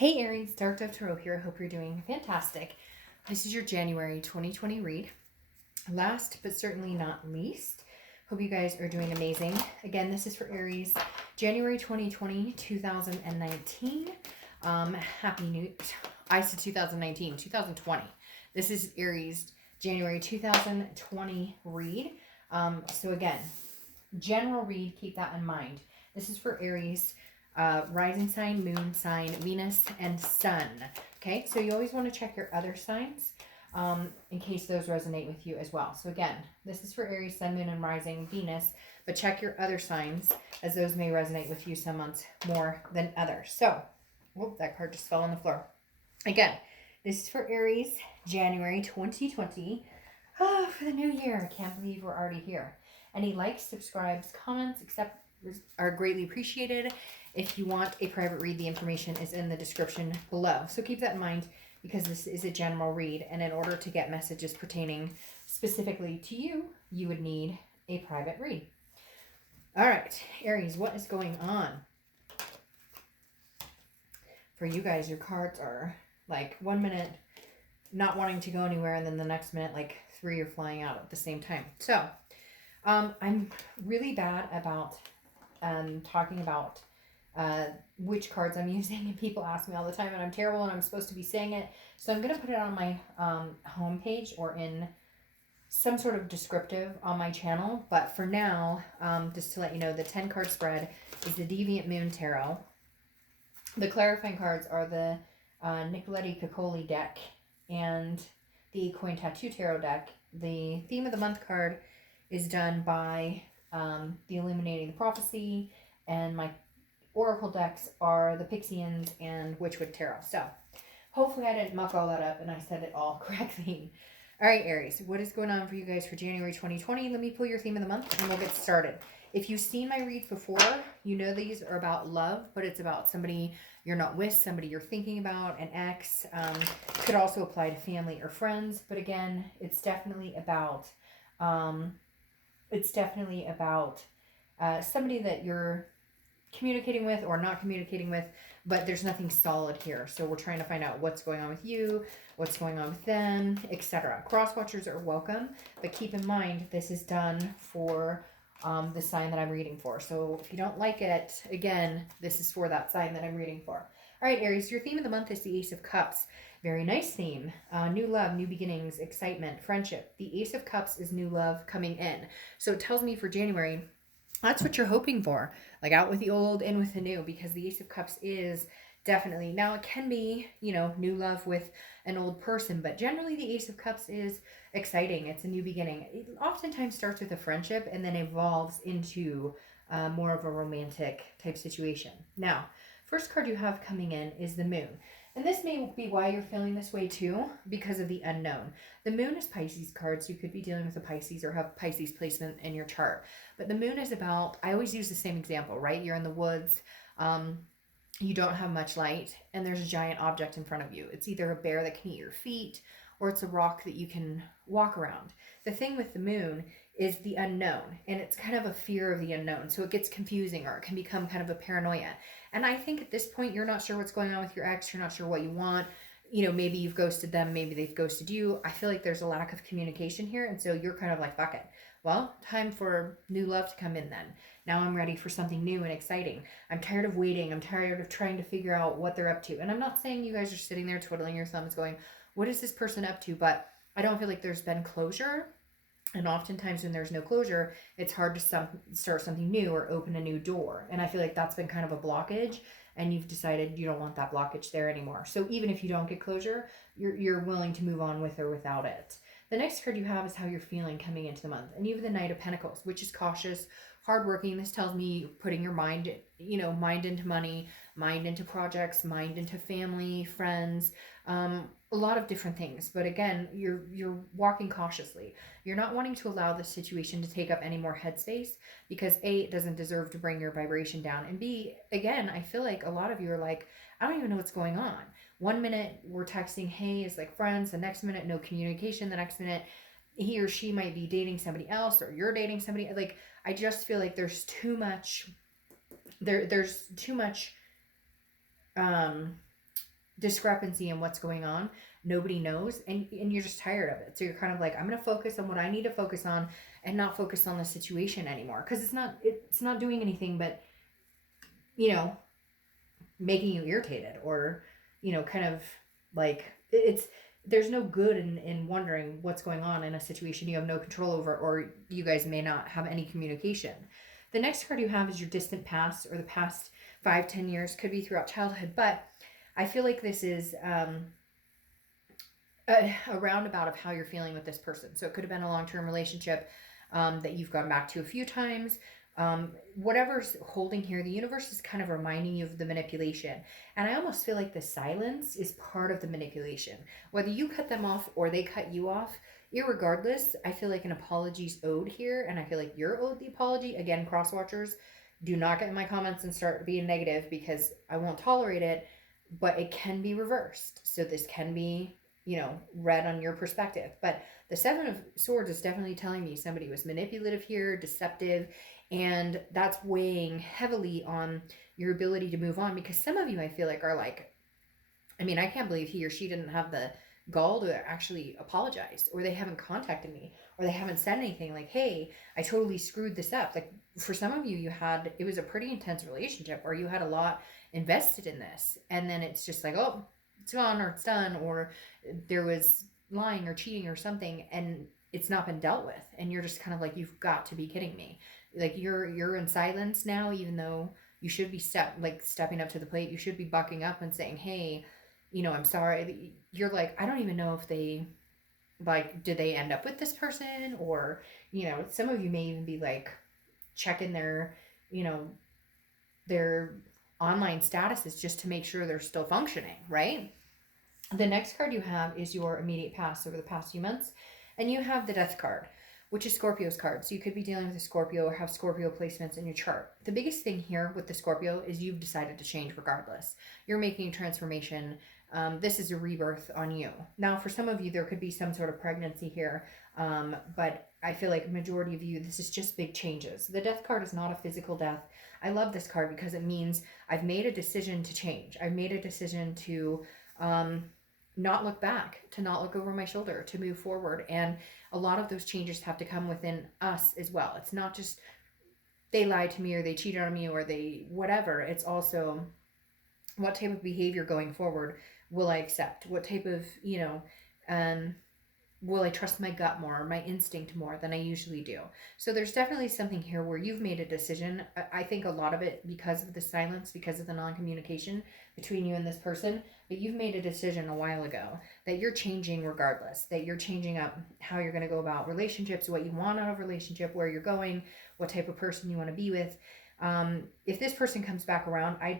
Hey Aries, Dark Dove Tarot here. I hope you're doing fantastic. This is your January 2020 read. Last but certainly not least, hope you guys are doing amazing. Again, this is for Aries, January 2020, 2019. Happy New... I said 2019, 2020. This is Aries, January 2020 read. So again, general read, keep that in mind. This is for Aries, rising sign, moon sign, Venus, and sun. Okay, so you always want to check your other signs in case those resonate with you as well. So again, this is for Aries, sun, moon, and rising, Venus, but check your other signs as those may resonate with you some months more than others. So, whoop, that card just fell on the floor. Again, this is for Aries, January 2020. For the new year. I can't believe we're already here. Any likes, subscribes, comments, except are greatly appreciated. If you want a private read, the information is in the description below. So keep that in mind because this is a general read, and in order to get messages pertaining specifically to you, you would need a private read. All right, Aries, what is going on? For you guys, your cards are like 1 minute not wanting to go anywhere, and then the next minute, like 3 are flying out at the same time. So, I'm really bad about talking about which cards I'm using, and people ask me all the time, and I'm terrible, and I'm supposed to be saying it. So I'm going to put it on my homepage or in some sort of descriptive on my channel. But for now, just to let you know, the 10 card spread is the Deviant Moon Tarot. The clarifying cards are the Nicoletti Piccoli deck and the Coin Tattoo Tarot deck. The Theme of the Month card is done by the Illuminating the Prophecy, and my Oracle decks are the Pixians and Witchwood Tarot. So hopefully I didn't muck all that up and I said it all correctly. All right, Aries, what is going on for you guys for January 2020? Let me pull your theme of the month and we'll get started. If you've seen my reads before, you know these are about love, but it's about somebody you're not with, somebody you're thinking about, an ex. Could also apply to family or friends, but again, it's definitely about somebody that you're communicating with or not communicating with, but there's nothing solid here. So we're trying to find out what's going on with you, what's going on with them, etc. Cross watchers are welcome, but keep in mind this is done for the sign that I'm reading for. So if you don't like it, again, this is for that sign that I'm reading for. All right, Aries, your theme of the month is the Ace of Cups. Very nice theme. New love, new beginnings, excitement, friendship. The Ace of Cups is new love coming in. So it tells me for January, that's what you're hoping for. Like out with the old, in with the new, because the Ace of Cups is definitely, now it can be, new love with an old person, but generally the Ace of Cups is exciting. It's a new beginning. It oftentimes starts with a friendship and then evolves into more of a romantic type situation. Now, first card you have coming in is the Moon. And this may be why you're feeling this way too, because of the unknown. The Moon is Pisces cards. You could be dealing with a Pisces or have Pisces placement in your chart. But the Moon is about, I always use the same example, right? You're in the woods, you don't have much light, and there's a giant object in front of you. It's either a bear that can eat your feet, or it's a rock that you can walk around. The thing with the Moon is the unknown, and it's kind of a fear of the unknown. So it gets confusing, or it can become kind of a paranoia. And I think at this point, you're not sure what's going on with your ex. You're not sure what you want. Maybe you've ghosted them. Maybe they've ghosted you. I feel like there's a lack of communication here. And so you're kind of like, fuck it. Well, time for new love to come in then. Now I'm ready for something new and exciting. I'm tired of waiting. I'm tired of trying to figure out what they're up to. And I'm not saying you guys are sitting there twiddling your thumbs going, what is this person up to? But I don't feel like there's been closure. And oftentimes when there's no closure, it's hard to start something new or open a new door. And I feel like that's been kind of a blockage, and you've decided you don't want that blockage there anymore. So even if you don't get closure, you're willing to move on with or without it. The next card you have is how you're feeling coming into the month. And you have the Knight of Pentacles, which is cautious, hardworking. This tells me putting your mind into money, mind into projects, mind into family, friends, a lot of different things. But again, you're walking cautiously. You're not wanting to allow this situation to take up any more headspace, because A, it doesn't deserve to bring your vibration down. And B, again, I feel like a lot of you are like, I don't even know what's going on. 1 minute we're texting, hey, it's like friends. The next minute, no communication. The next minute, he or she might be dating somebody else, or you're dating somebody. Like, I just feel like there's too much, there's too much discrepancy in what's going on. Nobody knows, and you're just tired of it. So you're kind of like, I'm going to focus on what I need to focus on and not focus on the situation anymore, because it's not doing anything but, you know, making you irritated, or, kind of like, it's there's no good in wondering what's going on in a situation you have no control over, or you guys may not have any communication. The next card you have is your distant past, or the past 5-10 years, could be throughout childhood, but I feel like this is a roundabout of how you're feeling with this person. So it could have been a long-term relationship that you've gone back to a few times. Whatever's holding here, the universe is kind of reminding you of the manipulation. And I almost feel like the silence is part of the manipulation. Whether you cut them off or they cut you off, irregardless, I feel like an apology's owed here. And I feel like you're owed the apology. Again, cross watchers, do not get in my comments and start being negative, because I won't tolerate it. But it can be reversed. So this can be, read on your perspective. But the Seven of Swords is definitely telling me somebody was manipulative here, deceptive, and that's weighing heavily on your ability to move on, because some of you, I feel like, are like, I can't believe he or she didn't have the gall to actually apologize, or they haven't contacted me, or they haven't said anything like, hey, I totally screwed this up. Like, for some of you, it was a pretty intense relationship, or you had a lot invested in this, and then it's just like, oh, it's gone, or it's done, or there was lying or cheating or something, and it's not been dealt with, and you're just kind of like, you've got to be kidding me. Like, you're in silence now, even though you should be stepping up to the plate. You should be bucking up and saying, hey, I'm sorry. You're like, I don't even know if they, like, did they end up with this person, or, some of you may even be like checking their, their online statuses just to make sure they're still functioning, right? The next card you have is your immediate past over the past few months, and you have the Death card, which is Scorpio's card. So you could be dealing with a Scorpio or have Scorpio placements in your chart. The biggest thing here with the Scorpio is you've decided to change regardless. You're making a transformation. This is a rebirth on you. Now, for some of you, there could be some sort of pregnancy here, but I feel like majority of you, this is just big changes. The Death card is not a physical death. I love this card because it means I've made a decision to change. I've made a decision to not look back, to not look over my shoulder, to move forward. And a lot of those changes have to come within us as well. It's not just they lied to me, or they cheated on me, or they whatever. It's also, what type of behavior going forward will I accept? What type of, will I trust my gut more, or my instinct more than I usually do? So there's definitely something here where you've made a decision. I think a lot of it because of the silence, because of the non-communication between you and this person, but you've made a decision a while ago that you're changing regardless, that you're changing up how you're going to go about relationships, what you want out of a relationship, where you're going, what type of person you want to be with. If this person comes back around, I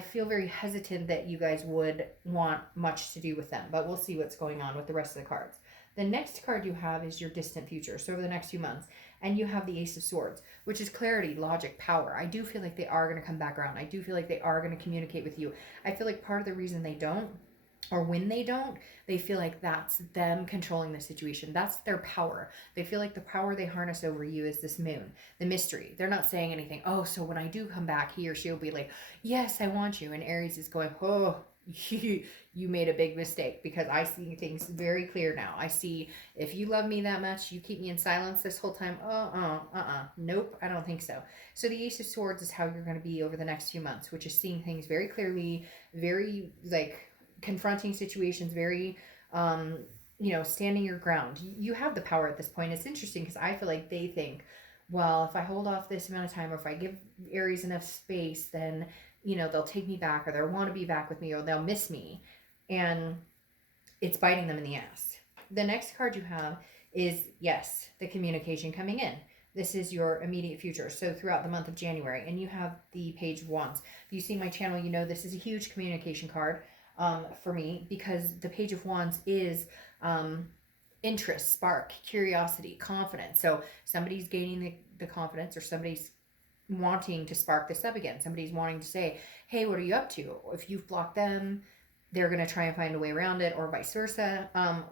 feel very hesitant that you guys would want much to do with them, but we'll see what's going on with the rest of the cards. The next card you have is your distant future, so over the next few months, and you have the Ace of Swords, which is clarity, logic, power. I do feel like they are going to come back around. I do feel like they are going to communicate with you. I feel like part of the reason they don't, or when they don't, they feel like that's them controlling the situation. That's their power. They feel like the power they harness over you is this moon, the mystery. They're not saying anything. Oh, so when I do come back, he or she will be like, yes, I want you. And Aries is going, oh, you made a big mistake, because I see things very clear now. I see, if you love me that much, you keep me in silence this whole time. Nope, I don't think so. So the Ace of Swords is how you're going to be over the next few months, which is seeing things very clearly, very confronting situations, very standing your ground. You have the power at this point. It's interesting because I feel like they think, well, if I hold off this amount of time, or if I give Aries enough space, then they'll take me back, or they'll want to be back with me, or they'll miss me, and it's biting them in the ass. The next card you have is, yes, the communication coming in. This is your immediate future, so throughout the month of January, and you have the Page of Wands. If you see my channel, this is a huge communication card for me, because the Page of Wands is interest, spark, curiosity, confidence. So somebody's gaining the confidence, or somebody's wanting to spark this up again. Somebody's wanting to say, hey, what are you up to? If you've blocked them, they're going to try and find a way around it, or vice versa.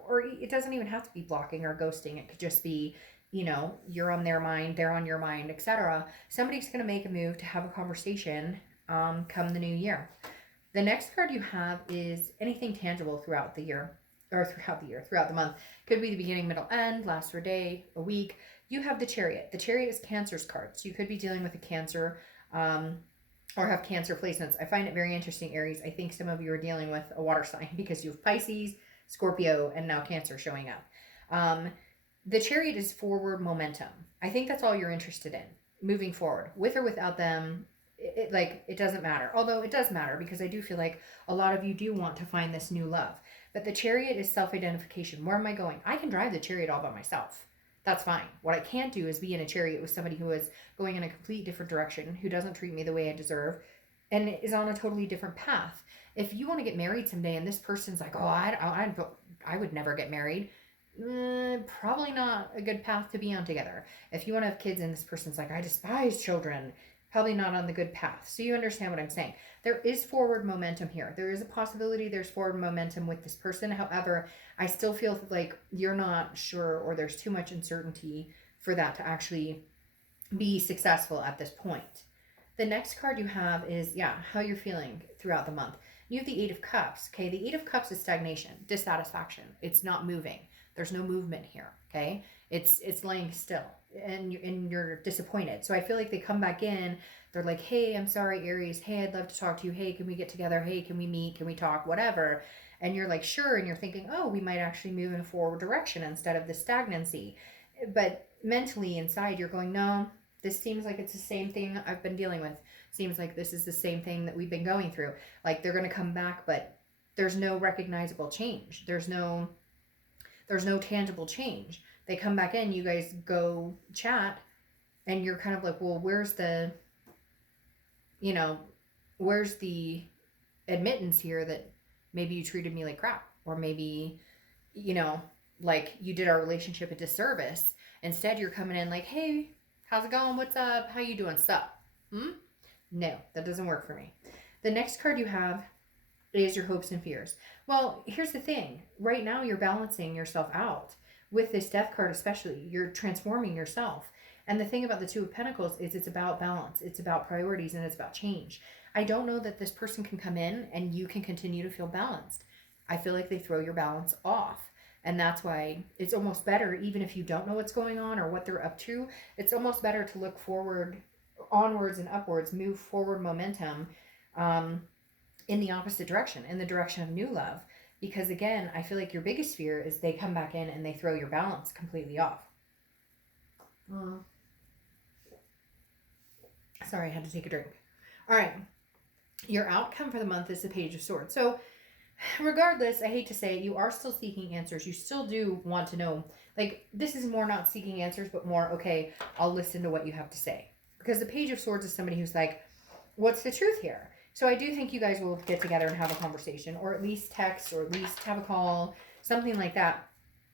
Or it doesn't even have to be blocking or ghosting. It could just be, you're on their mind, they're on your mind, etc. Somebody's going to make a move to have a conversation come the new year. The next card you have is anything tangible throughout the year, or throughout the month. Could be the beginning, middle, end, last for a day, a week. You have the Chariot. The Chariot is Cancer's card. So you could be dealing with a Cancer, or have Cancer placements. I find it very interesting, Aries. I think some of you are dealing with a water sign because you have Pisces, Scorpio, and now Cancer showing up. The Chariot is forward momentum. I think that's all you're interested in, moving forward. With or without them, it doesn't matter. Although it does matter, because I do feel like a lot of you do want to find this new love. But the Chariot is self-identification. Where am I going? I can drive the Chariot all by myself. That's fine. What I can't do is be in a Chariot with somebody who is going in a complete different direction, who doesn't treat me the way I deserve, and is on a totally different path. If you want to get married someday and this person's like, oh, I would never get married, probably not a good path to be on together. If you want to have kids and this person's like, I despise children, probably not on the good path. So you understand what I'm saying. There is forward momentum here. There is a possibility there's forward momentum with this person. However, I still feel like you're not sure, or there's too much uncertainty for that to actually be successful at this point. The next card you have is, how you're feeling throughout the month. You have the Eight of Cups. Okay, the Eight of Cups is stagnation, dissatisfaction. It's not moving. There's no movement here. Okay, it's laying still, and you're disappointed. So I feel like they come back in. They're like, hey, I'm sorry, Aries. Hey, I'd love to talk to you. Hey, can we get together? Hey, can we meet? Can we talk? Whatever. And you're like, sure. And you're thinking, oh, we might actually move in a forward direction instead of the stagnancy. But mentally inside, you're going, no, this seems like it's the same thing I've been dealing with. Seems like this is the same thing that we've been going through. Like, they're going to come back, but there's no recognizable change. There's no tangible change. They come back in, you guys go chat, and you're kind of like, well, where's the admittance here that maybe you treated me like crap, or maybe, like you did our relationship a disservice. Instead, you're coming in like, hey, how's it going? What's up? How you doing? Sup? No, that doesn't work for me. The next card you have is your hopes and fears. Well, here's the thing. Right now, you're balancing yourself out. With this Death card especially, you're transforming yourself. And the thing about the Two of Pentacles is it's about balance. It's about priorities, and it's about change. I don't know that this person can come in and you can continue to feel balanced. I feel like they throw your balance off. And that's why it's almost better, even if you don't know what's going on or what they're up to, it's almost better to look forward, onwards and upwards, move forward momentum in the opposite direction, in the direction of new love. Because again, I feel like your biggest fear is they come back in and they throw your balance completely off. Sorry, I had to take a drink. All right. Your outcome for the month is the Page of Swords. So regardless, I hate to say it, you are still seeking answers. You still do want to know. Like, this is more not seeking answers, but more, okay, I'll listen to what you have to say. Because the Page of Swords is somebody who's like, what's the truth here? So I do think you guys will get together and have a conversation, or at least text, or at least have a call, something like that.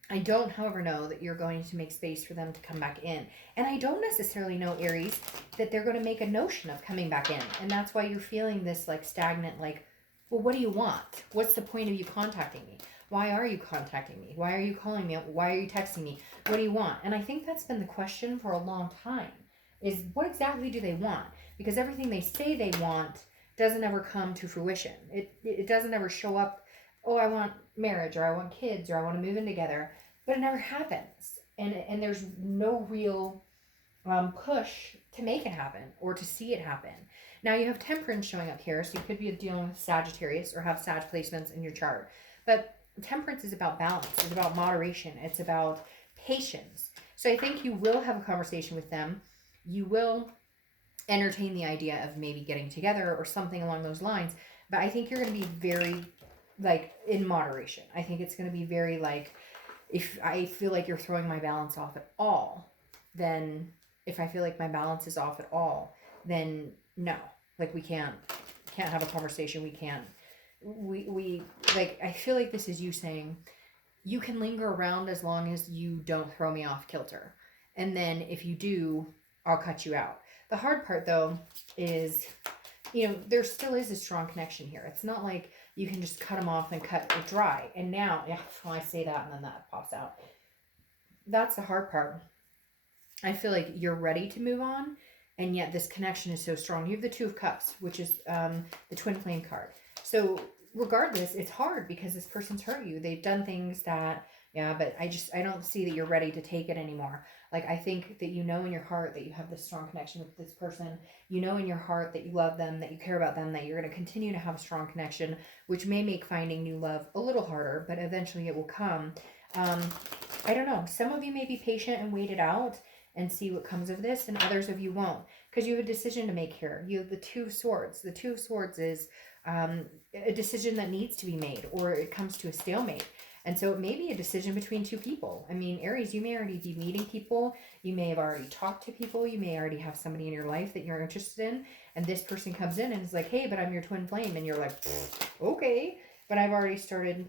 I don't, however, know that you're going to make space for them to come back in. And I don't necessarily know, Aries, that they're going to make a notion of coming back in. And that's why you're feeling this, like, stagnant, like, well, what do you want? What's the point of you contacting me? Why are you contacting me? Why are you calling me? Why are you texting me? What do you want? And I think that's been the question for a long time, is what exactly do they want? Because everything they say they want doesn't ever come to fruition. It doesn't ever show up, oh, I want marriage, or I want kids, or I want to move in together. But it never happens. And there's no real push to make it happen or to see it happen. Now you have Temperance showing up here, so you could be dealing with Sagittarius or have Sag placements in your chart. But Temperance is about balance. It's about moderation. It's about patience. So I think you will have a conversation with them. You will entertain the idea of maybe getting together or something along those lines. But I think you're going to be very, like, in moderation. I think it's going to be very, like, if I feel like you're throwing my balance off at all, then if I feel like my balance is off at all, then no. Like, we can't have a conversation. We like, I feel like this is you saying, you can linger around as long as you don't throw me off kilter. And then if you do, I'll cut you out. The hard part, though, is, there still is a strong connection here. It's not like you can just cut them off and cut it dry. And now, I say that and then that pops out. That's the hard part. I feel like you're ready to move on, and yet this connection is so strong. You have the Two of Cups, which is the Twin Flame card. So regardless, it's hard because this person's hurt you. They've done things that, yeah, but I don't see that you're ready to take it anymore. Like, I think that you know in your heart that you have this strong connection with this person. You know in your heart that you love them, that you care about them, that you're going to continue to have a strong connection, which may make finding new love a little harder, but eventually it will come. Um, I don't know. Some of you may be patient and wait it out and see what comes of this, and others of you won't, because you have a decision to make here. You have the Two of Swords. The Two of Swords is a decision that needs to be made, or it comes to a stalemate. And so it may be a decision between two people. I mean, Aries, you may already be meeting people. You may have already talked to people. You may already have somebody in your life that you're interested in. And this person comes in and is like, hey, but I'm your twin flame. And you're like, okay, but I've already started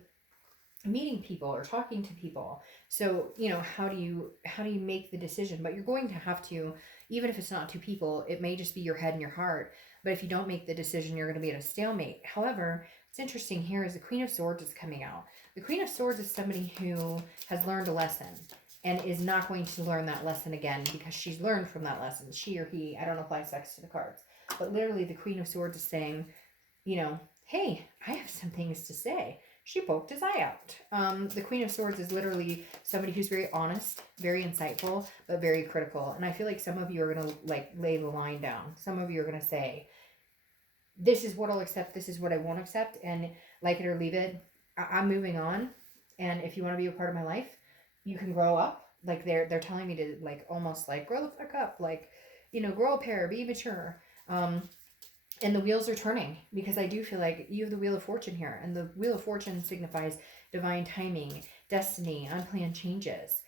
meeting people or talking to people. So, how do you make the decision? But you're going to have to, even if it's not two people, it may just be your head and your heart. But if you don't make the decision, you're going to be at a stalemate. However, what's interesting here is the Queen of Swords is coming out. The Queen of Swords is somebody who has learned a lesson and is not going to learn that lesson again because she's learned from that lesson. She or he, I don't apply sex to the cards, but literally the Queen of Swords is saying, hey, I have some things to say. She poked his eye out. The Queen of Swords is literally somebody who's very honest, very insightful, but very critical. And I feel like some of you are going to lay the line down. Some of you are going to say, this is what I'll accept, this is what I won't accept, and like it or leave it. I'm moving on. And if you want to be a part of my life, you can grow up. Like they're telling me to almost grow the fuck up, grow a pair, be mature. And the wheels are turning because I do feel like you have the Wheel of Fortune here. And the Wheel of Fortune signifies divine timing, destiny, unplanned changes.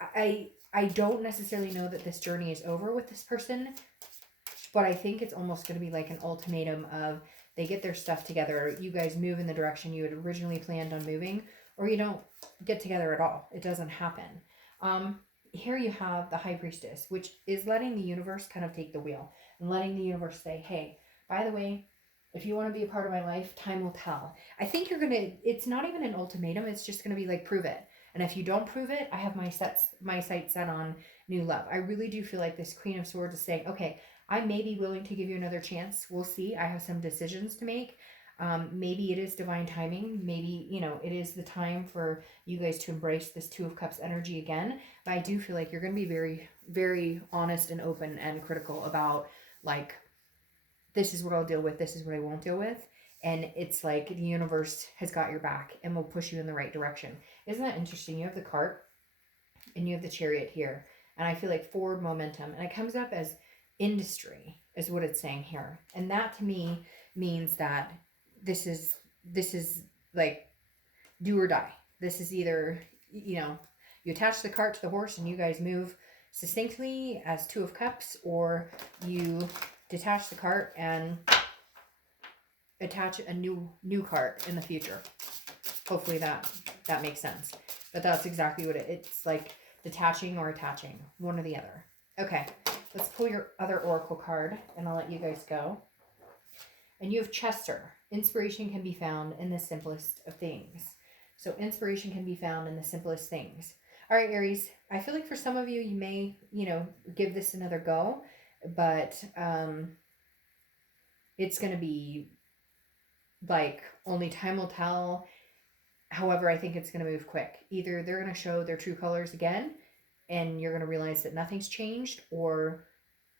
I don't necessarily know that this journey is over with this person, but I think it's almost going to be like an ultimatum of they get their stuff together, you guys move in the direction you had originally planned on moving, or you don't get together at all. It doesn't happen. Here you have the High Priestess, which is letting the universe kind of take the wheel and letting the universe say, hey, by the way, if you want to be a part of my life, time will tell. I think it's not even an ultimatum. It's just going to be prove it. And if you don't prove it, I have my sights set on new love. I really do feel like this Queen of Swords is saying, okay, I may be willing to give you another chance. We'll see. I have some decisions to make. Maybe it is divine timing. Maybe, it is the time for you guys to embrace this Two of Cups energy again. But I do feel like you're going to be very, very honest and open and critical about this is what I'll deal with, this is what I won't deal with. And it's like the universe has got your back and will push you in the right direction. Isn't that interesting? You have the cart and you have the Chariot here. And I feel like forward momentum. And it comes up as industry is what it's saying here. And that to me means that this is do or die. This is either, you attach the cart to the horse and you guys move succinctly as Two of Cups, or you detach the cart and attach a new cart in the future. Hopefully that makes sense. But that's exactly what it's like, detaching or attaching, one or the other. Okay, let's pull your other oracle card and I'll let you guys go. And you have Chester. Inspiration can be found in the simplest of things. So inspiration can be found in the simplest things. All right, Aries, I feel like for some of you, you may, give this another go, but it's going to be only time will tell. However, I think it's going to move quick. Either they're going to show their true colors again and you're going to realize that nothing's changed, or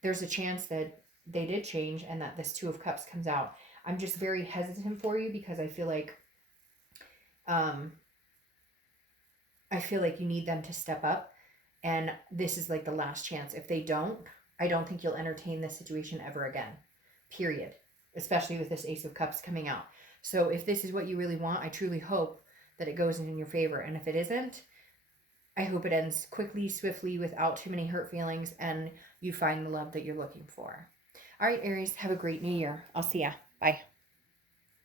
there's a chance that they did change and that this Two of Cups comes out. I'm just very hesitant for you because I feel like you need them to step up, and this is the last chance. If they don't, I don't think you'll entertain this situation ever again. Period. Especially with this Ace of Cups coming out. So if this is what you really want, I truly hope that it goes in your favor. And if it isn't, I hope it ends quickly, swiftly, without too many hurt feelings, and you find the love that you're looking for. All right, Aries, have a great new year. I'll see ya. Bye.